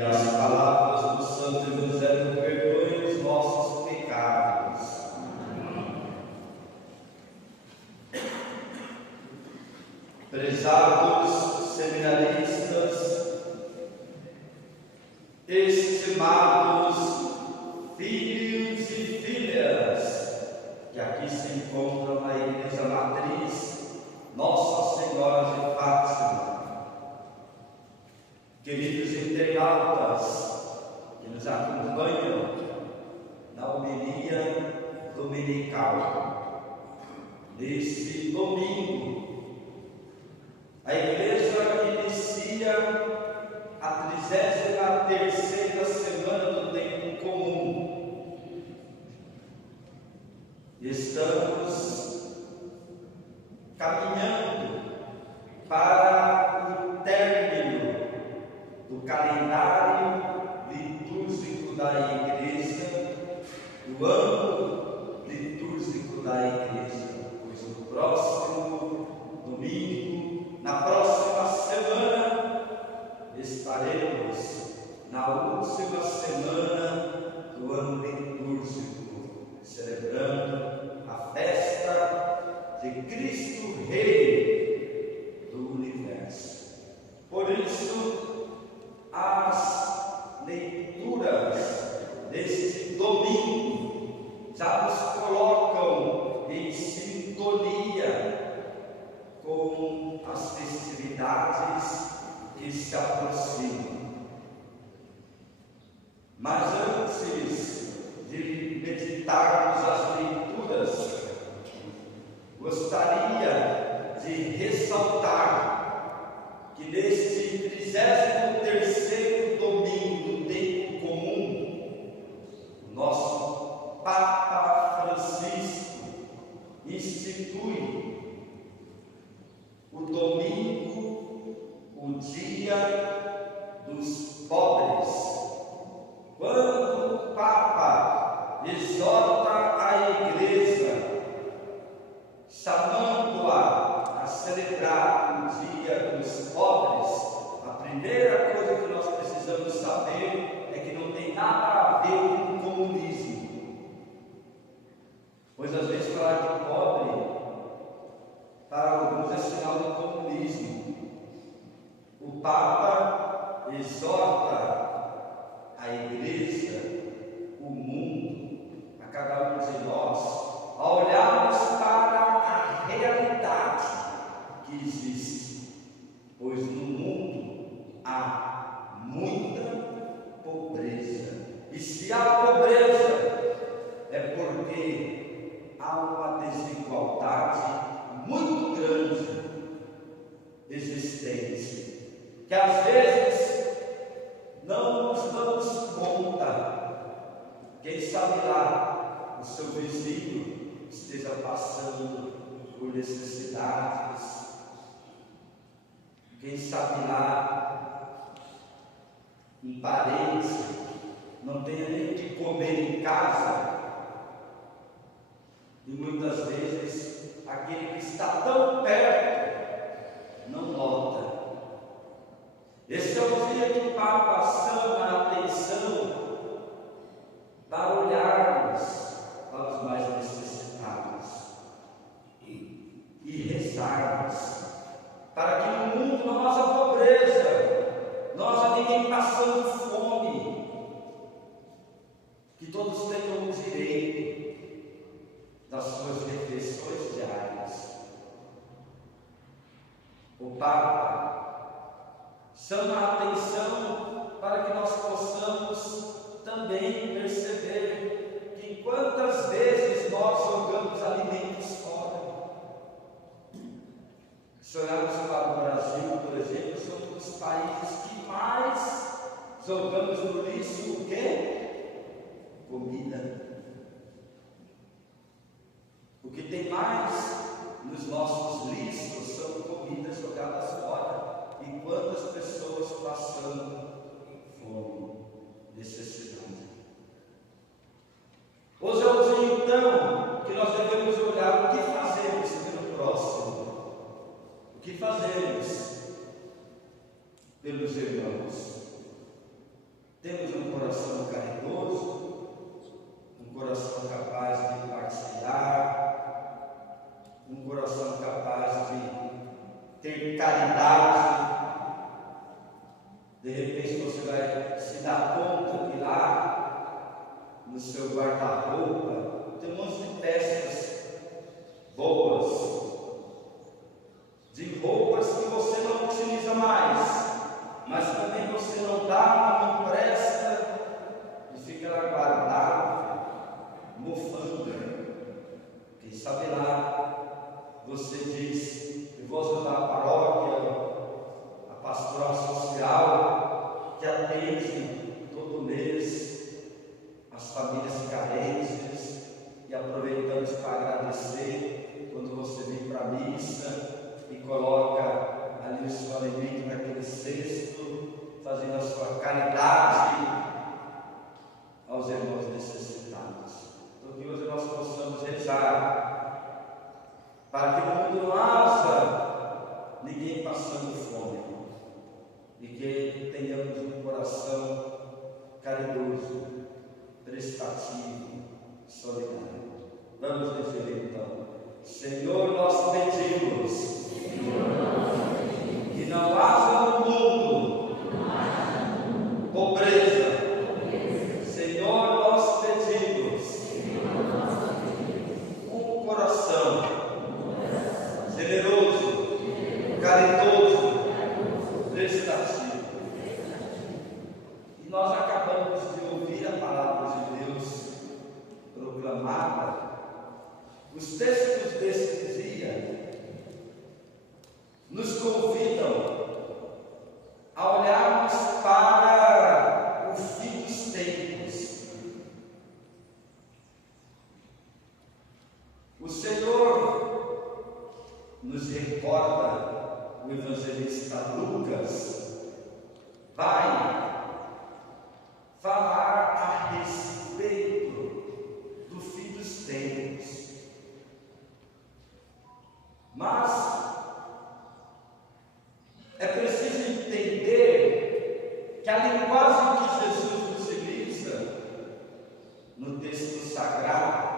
Que as palavras do Santo Evangelho perdoem os nossos pecados. Prezados seminaristas, estimados filhos e filhas que aqui se encontram na Igreja Matriz Nossa Senhora de Fátima, queridos internautas que nos acompanham na homilia dominical, neste domingo, a Igreja inicia a 33ª semana do tempo comum. Estamos caminhando para o término do calendário litúrgico da Igreja, do ano litúrgico da Igreja, pois no próximo domingo, na próxima semana, estaremos na última semana do ano litúrgico, celebrando a festa de Cristo Rei do Universo. Por isso, as leituras deste domingo já nos colocam em sintonia com as festividades que se aproximam. Mas antes de meditarmos as leituras, gostaria de ressaltar que neste 33º domingo do tempo comum, o nosso Papa Francisco institui o domingo, o dia dos pobres. Quando o Papa exorta a Igreja, chamando-a a celebrar o dia dos pobres, a primeira coisa que nós precisamos saber é que não tem nada a ver com o comunismo. Pois às vezes falar de pobre para alguns é sinal de comunismo. O Papa exorta a Igreja, o mundo, a cada um de nós, a olharmos para a realidade que existe, pois no mundo há muita pobreza. E se há pobreza, é porque há uma desigualdade muito grande existente, que às vezes não nos damos conta. Quem sabe lá o seu vizinho esteja passando por necessidades, quem sabe lá um parente não tenha nem o que comer em casa, e muitas vezes aquele que está tão perto não nota. Esse é o dia que o Papa chama a atenção para olharmos para os mais necessitados e rezarmos para que no mundo não haja pobreza, não haja ninguém passando fome, que todos tenham o direito das suas refeições diárias. O Papa chama a atenção para que nós possamos também perceber que quantas vezes nós jogamos alimentos fora. Se olharmos para o Brasil, por exemplo, somos um dos países que mais jogamos no lixo o quê? Comida. O que tem mais nos nossos lixos são comidas jogadas fora. E quantas pessoas passando fome, necessidade. Hoje é o dia, então, que nós devemos olhar o que fazemos pelo próximo, o que fazemos pelos irmãos. coração caridoso, um coração capaz de partilhar, um coração capaz de ter caridade. De repente você vai se dar conta que lá no seu guarda-roupa tem um monte de peças boas, de roupas que você não utiliza mais, mas também você não dá, não empresta e fica lá guardado, mofando. Quem sabe lá você diz: eu vou ajudar a paróquia, a pastoral social, que atende todo mês as famílias carentes, e aproveitamos para agradecer quando você vem para a missa e coloca ali o seu alimento naquele cesto, fazendo a sua caridade aos irmãos necessitados. Então que hoje nós possamos rezar para que o mundo não haja ninguém passando fome, e que tenhamos um coração caridoso, prestativo, solidário. Vamos dizer então: Senhor, nós pedimos que não haja no mundo pobreza. Senhor, nós pedimos um coração generoso, caridoso, prestativo. E nós acabamos de ouvir a palavra de Deus proclamada. Os textos desse dia nos convidam a olharmos para o fim dos tempos. O Senhor nos recorda, o evangelista Lucas vai falar a respeito do fim dos tempos. Mas é preciso entender que a linguagem que Jesus utiliza no texto sagrado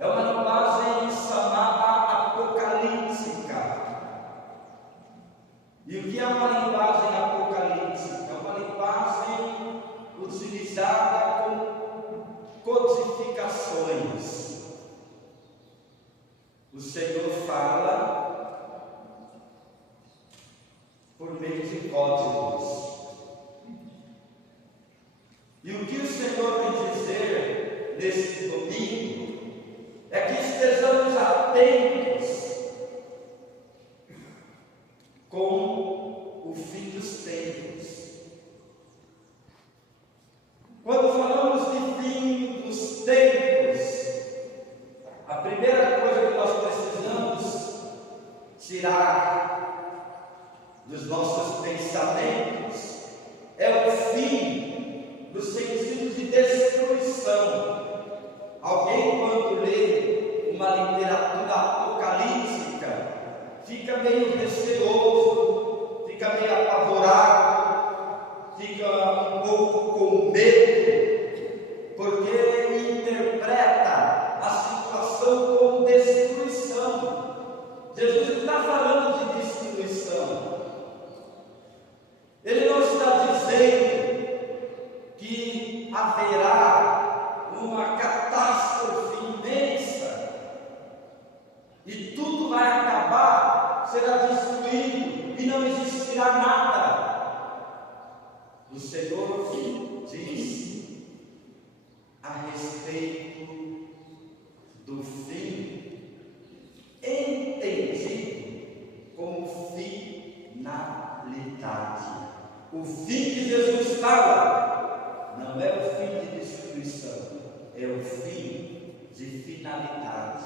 é uma linguagem chamada apocalíptica. E o que é uma linguagem apocalíptica? É uma linguagem utilizada com codificações. O Senhor fala por meio de códigos. E o que o Senhor vem dizer nesse domingo é que estejamos atentos com o fim dos tempos. Quando falamos de fim dos tempos, a primeira coisa que nós precisamos tirar dos nossos pensamentos é o fim do sentido de destruição. Alguém, quando lê uma literatura apocalíptica, fica meio receoso, fica meio apavorado, fica um pouco com medo, porque interpreta a situação como destruição. Jesus não está falando de destruição. Ele não está dizendo que haverá uma catástrofe imensa e tudo vai acabar, será destruído e não existirá nada. O Senhor diz a respeito do fim, entendido como finalidade. O fim que Jesus fala não é o fim de destruição, é o fim de finalidade.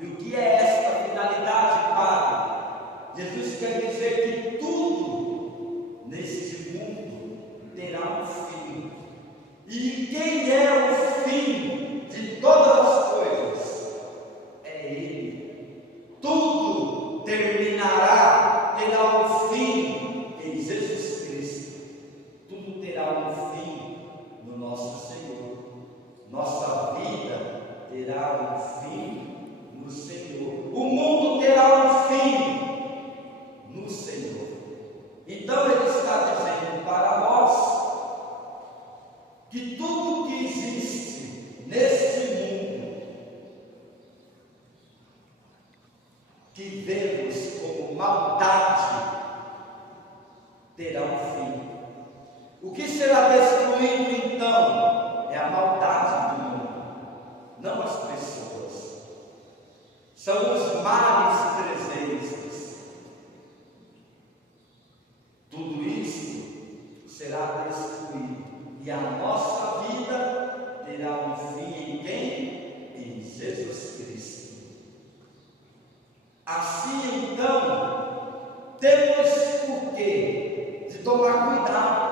E o que é esta finalidade, Padre? Jesus quer dizer que tudo neste mundo terá um fim. E quem é o fim de todas as coisas? É Ele. Tudo terminará, terá um fim em Jesus Cristo. Tudo terá um fim no nosso Senhor. Nossa vida terá um fim no Senhor. O mundo terá um fim no Senhor. Então Ele está dizendo para nós que tudo que existe neste mundo, que vemos como maldade, terá um fim. O que será destruído então é a maldade do mundo, não as pessoas. São os males presentes. Tudo isso será destruído e a nossa vida terá um fim em quem? Em Jesus Cristo. Assim então, temos o quê? De tomar cuidado.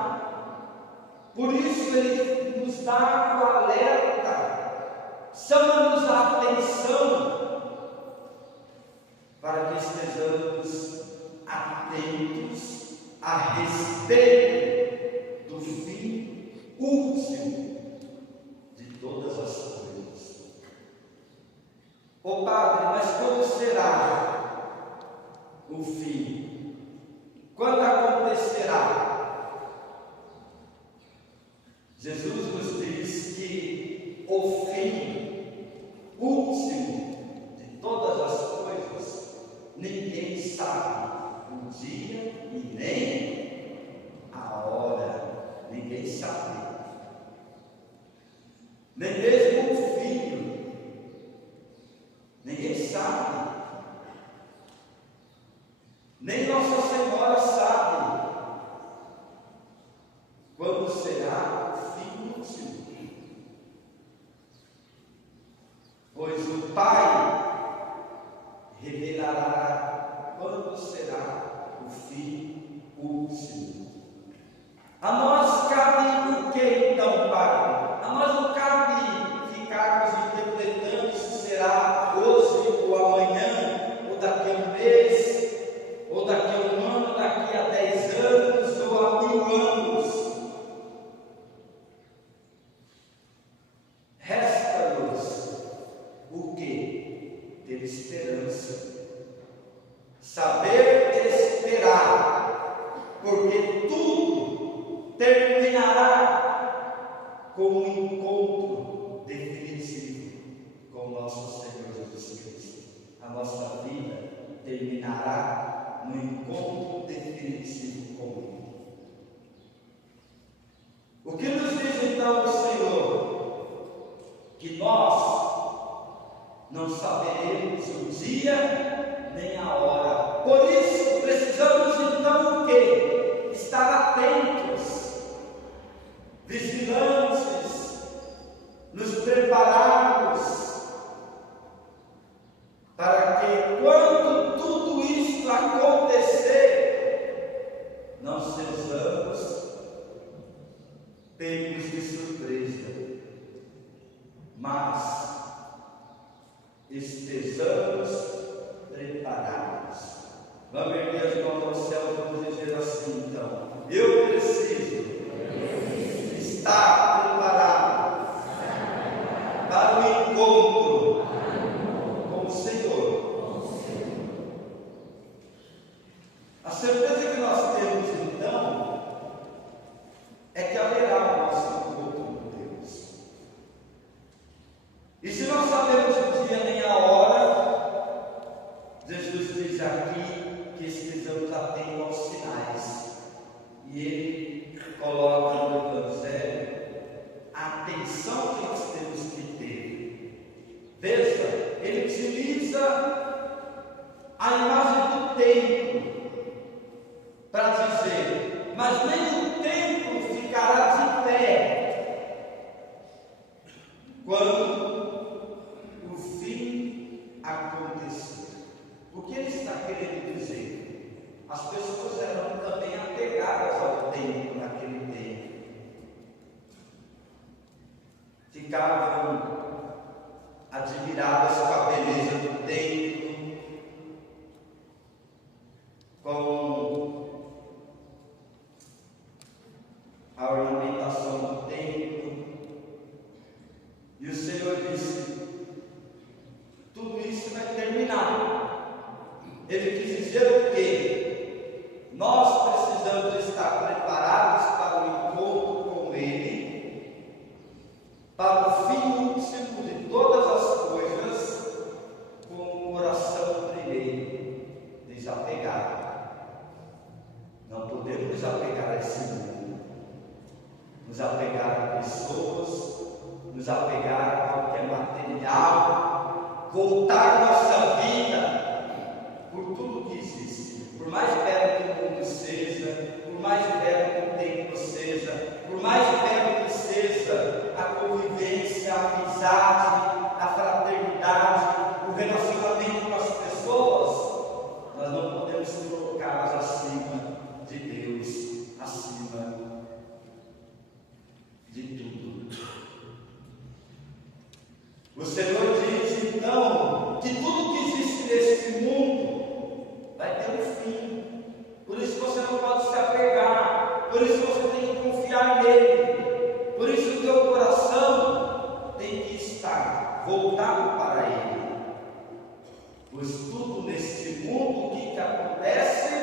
Por isso Ele nos dá o alerta, chama-nos a atenção, para que estejamos atentos a respeito do fim último de todas as coisas. Ô Padre, mas quando será o fim? Quando acontecerá? Jesus nos diz que o fim último de todas as coisas, ninguém sabe o dia e nem a hora, ninguém sabe. Nem mesmo o filho, ninguém sabe. Nem Nossa Senhora sabe quando será o fim último. Pois o Pai revelará quando será o fim último. A nós cabe o que então, Pai? A nós não cabe ficarmos interpretando se será hoje ou amanhã, ou daqui a um mês, ou daqui a um ano, daqui a 10 anos, ou a 1000 anos. Resta-nos o que? Ter esperança. Saber esperar, porque tudo terminará com um encontro definitivo com o nosso Senhor Jesus Cristo. A nossa vida terminará no encontro definitivo com Ele. O que nos diz então o Senhor? Que nós não saberemos o dia nem a hora. Por isso precisamos então o quê? Estar atentos, vigilantes, nos prepararmos para que quando tudo isso acontecer, não sejamos pegos de surpresa, mas estejamos preparados. Vamos erguer as mãos ao céu e vamos dizer assim então: eu preciso estar preparado para o encontro com o Senhor. A certeza que nós temos então é que haverá o nosso encontro com Deus. E se não sabemos o dia nem a hora, Jesus diz aqui que estejamos atentos aos sinais. E Ele coloca no Evangelho a atenção que nós temos que ter. Veja, Ele utiliza a imagem do templo para dizer: mas nem o templo ficará de pé quando o fim acontecer. O que ele está querendo dizer? As pessoas eram também apegadas ao templo naquele tempo. Ficavam admiradas com a beleza do templo, com a ornamentação do templo, nos apegar a pessoas, nos apegar ao que é material, voltar nossa vida por tudo que existe, por mais belo que o mundo seja, por mais belo que o templo seja, por mais belo que seja a convivência, a amizade, a fraternidade, o relacionamento com as pessoas, nós não podemos colocá-las acima de Deus, acima de tudo. O Senhor diz então que tudo que existe neste mundo vai ter um fim. Por isso você não pode se apegar, por isso você tem que confiar nele, por isso o teu coração tem que estar voltado para ele. Pois tudo neste mundo que acontece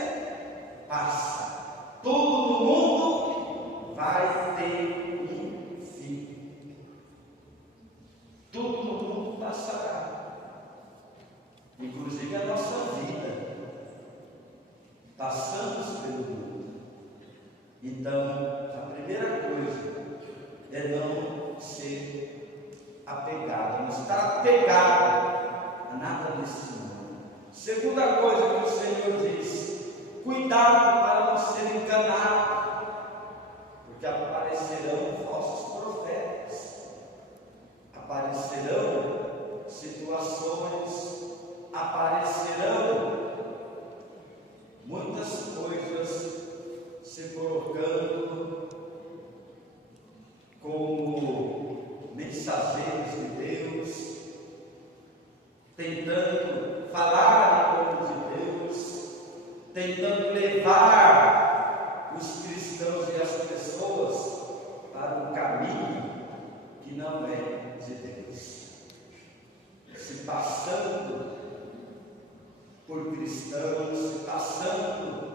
passa, tudo no mundo vai ter um fim. Tudo no mundo passará, inclusive a nossa vida. Passamos pelo mundo. Então, a primeira coisa é não ser apegado, não estar apegado a nada desse mundo. Segunda coisa que o Senhor diz: cuidado para não ser enganado, porque aparecerão falsos profetas, aparecerão situações, aparecerão muitas coisas se colocando como mensageiros de Deus, tentando falar em nome de Deus, tentando levar os cristãos e as pessoas para um caminho que não é de Deus, se passando por cristãos, se passando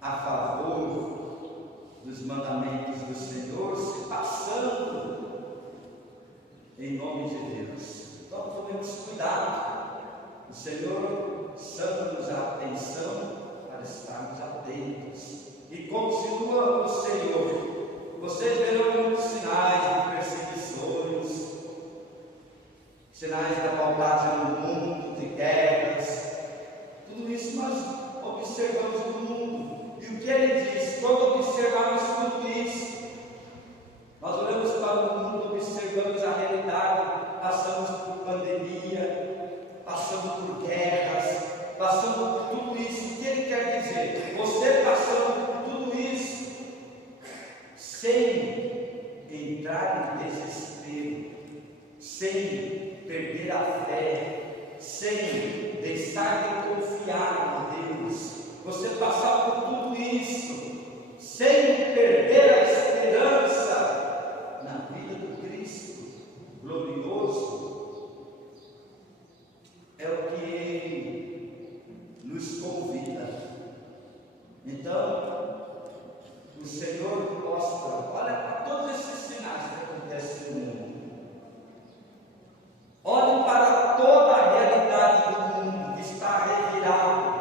a favor dos mandamentos do Senhor, se passando em nome de Deus. Então tomemos cuidado. O Senhor chama-nos a atenção para estarmos atentos. E continua o Senhor: vocês verão muitos sinais de perseguições, sinais da maldade no mundo, de guerras. Tudo isso nós observamos no mundo. E o que ele diz? Quando observarmos tudo isso, nós olhamos para o mundo, observamos a realidade, passamos por pandemia, passamos por guerras, passamos por tudo isso. O que ele quer dizer? Você passando por tudo isso, sem entrar em desespero, sem perder a fé, sem deixar de confiar em Deus, você passar por tudo isso, sem perder a esperança na vida do Cristo glorioso, é o que Ele nos convida. Então, o Senhor mostra, olha para todos esses sinais que acontecem no mundo. Olhe para toda a realidade do mundo que está revirada.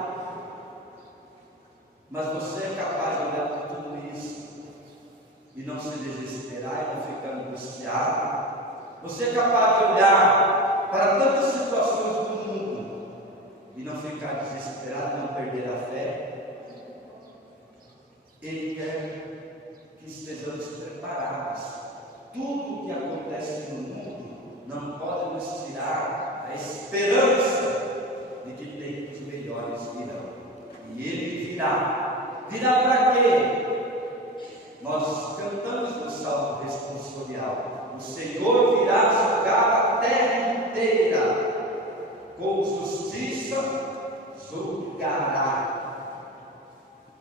Mas você é capaz de olhar para tudo isso e não se desesperar e não ficar angustiado? Você é capaz de olhar para tantas situações do mundo e não ficar desesperado, não perder a fé? Ele quer que estejamos preparados. Tudo o que acontece no mundo não pode nos tirar a esperança de que tempos melhores virão. E Ele virá. Virá para quê? Nós cantamos no Salmo responsorial: o Senhor virá julgar a terra inteira, com justiça julgará.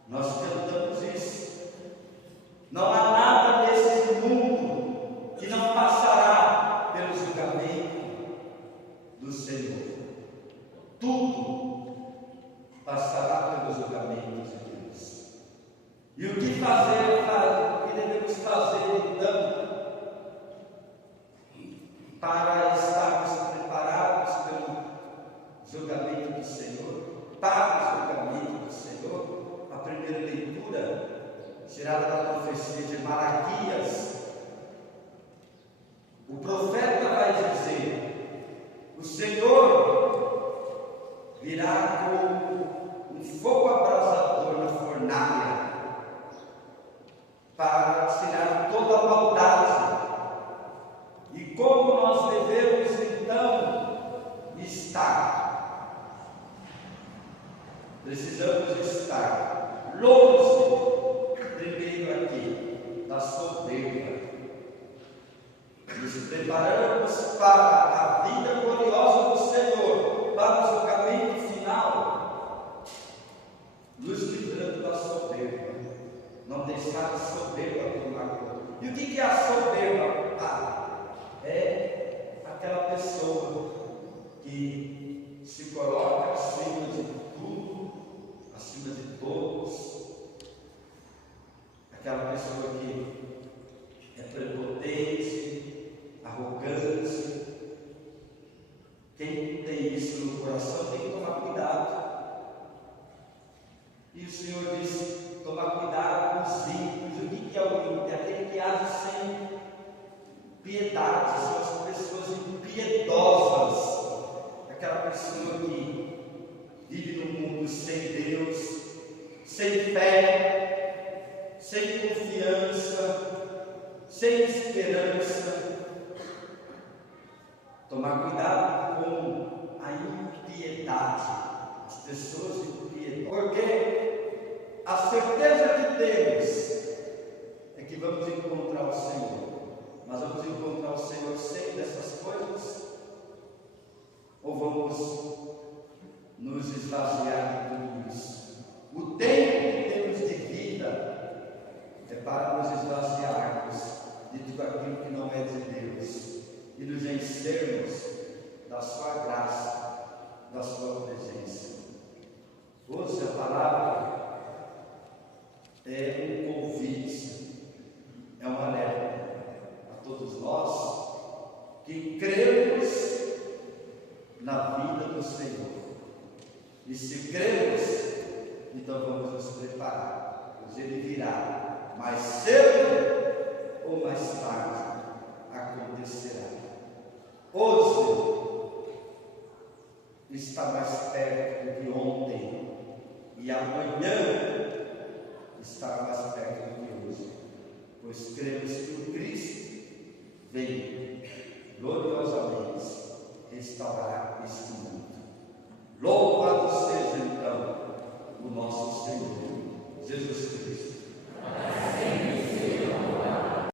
Nós cantamos isso. Não há nada nesse mundo que não passará pelo julgamento do Senhor. Tudo passará pelo julgamento de Deus. E o que fazer, o que devemos fazer então para estarmos preparados pelo julgamento do Senhor, para o julgamento do Senhor? A primeira leitura, tirada da profecia de esvaziar toda a maldade. E como nós devemos então estar? Precisamos estar longe, primeiro aqui, da soberba. Nos preparamos para a vida gloriosa do Senhor, para o julgamento final, nos livrando da soberba. Não deixar a soberba tomar conta. E o que é a soberba? É aquela pessoa que se coloca acima de tudo, acima de todos, aquela pessoa que é prepotente, arrogante. Quem tem isso no coração tem que tomar cuidado. E o Senhor diz: tomar cuidado com os ímpios. O que é o ímpio? É aquele que age sem piedade, são as pessoas impiedosas, aquela pessoa que vive num mundo sem Deus, sem fé, sem confiança, sem esperança. Tomar cuidado com a impiedade, as pessoas impiedosas, porque a certeza que temos é que vamos encontrar o Senhor. Mas vamos encontrar o Senhor sem dessas coisas? Ou vamos nos esvaziar de tudo isso? O tempo que temos de vida é para nos esvaziarmos de tudo aquilo que não é de Deus e nos enchermos da sua graça, da sua presença. Hoje a palavra é um convite, é um alerta a todos nós que cremos na vida do Senhor. E se cremos, então vamos nos preparar, pois Ele virá mais cedo ou mais tarde, acontecerá. Hoje está mais perto do que ontem, e amanhã estará mais perto do que hoje, pois cremos que o Cristo vem gloriosamente restaurar este mundo. Louco